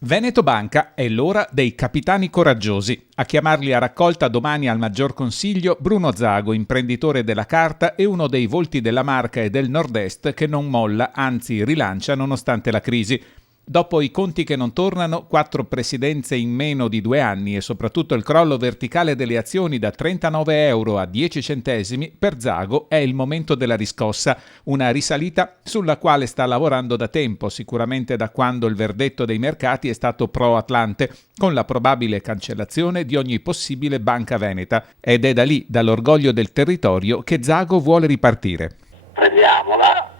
Veneto Banca è l'ora dei capitani coraggiosi. A chiamarli a raccolta domani al Maggior Consiglio Bruno Zago, imprenditore della carta e uno dei volti della Marca e del Nord-Est che non molla, anzi rilancia nonostante la crisi. Dopo i conti che non tornano, 4 presidenze in meno di 2 anni e soprattutto il crollo verticale delle azioni da 39 euro a 10 centesimi, per Zago è il momento della riscossa, una risalita sulla quale sta lavorando da tempo, sicuramente da quando il verdetto dei mercati è stato pro-Atlante, con la probabile cancellazione di ogni possibile banca veneta. Ed è da lì, dall'orgoglio del territorio, che Zago vuole ripartire. Prendiamola,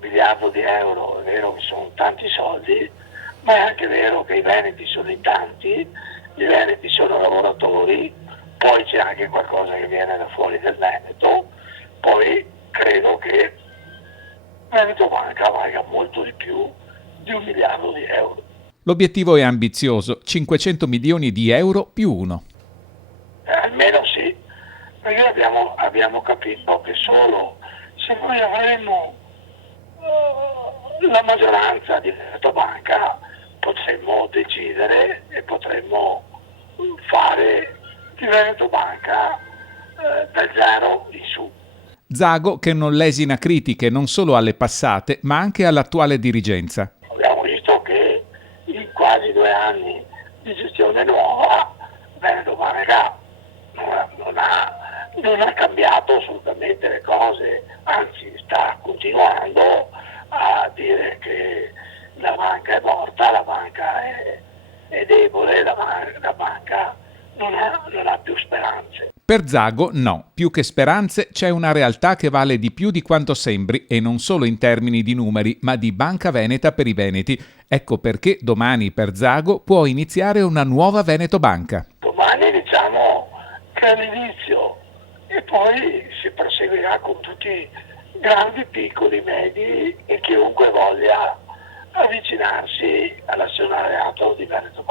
miliardo di euro, è vero che sono tanti soldi, ma è anche vero che i veneti sono in tanti, i veneti sono lavoratori, poi c'è anche qualcosa che viene da fuori del Veneto, poi credo che Veneto Banca valga molto di più di 1 miliardo di euro. L'obiettivo è ambizioso, 500 milioni di euro più uno. Almeno sì, perché abbiamo capito che solo se noi avremo la maggioranza di Veneto Banca potremmo decidere e potremmo fare di Veneto Banca dal zero in su. Zago che non lesina critiche non solo alle passate ma anche all'attuale dirigenza. Abbiamo visto che in quasi 2 anni di gestione nuova Veneto Banca non ha cambiato assolutamente le cose, anzi sta continuando a dire che la banca è morta, la banca è debole, la banca non ha più speranze. Per Zago no, più che speranze c'è una realtà che vale di più di quanto sembri e non solo in termini di numeri, ma di Banca Veneta per i veneti. Ecco perché domani per Zago può iniziare una nuova Veneto Banca. Domani diciamo che è l'inizio e poi si proseguirà con tutti grandi, piccoli, medi e chiunque voglia avvicinarsi all'azionariato di Veneto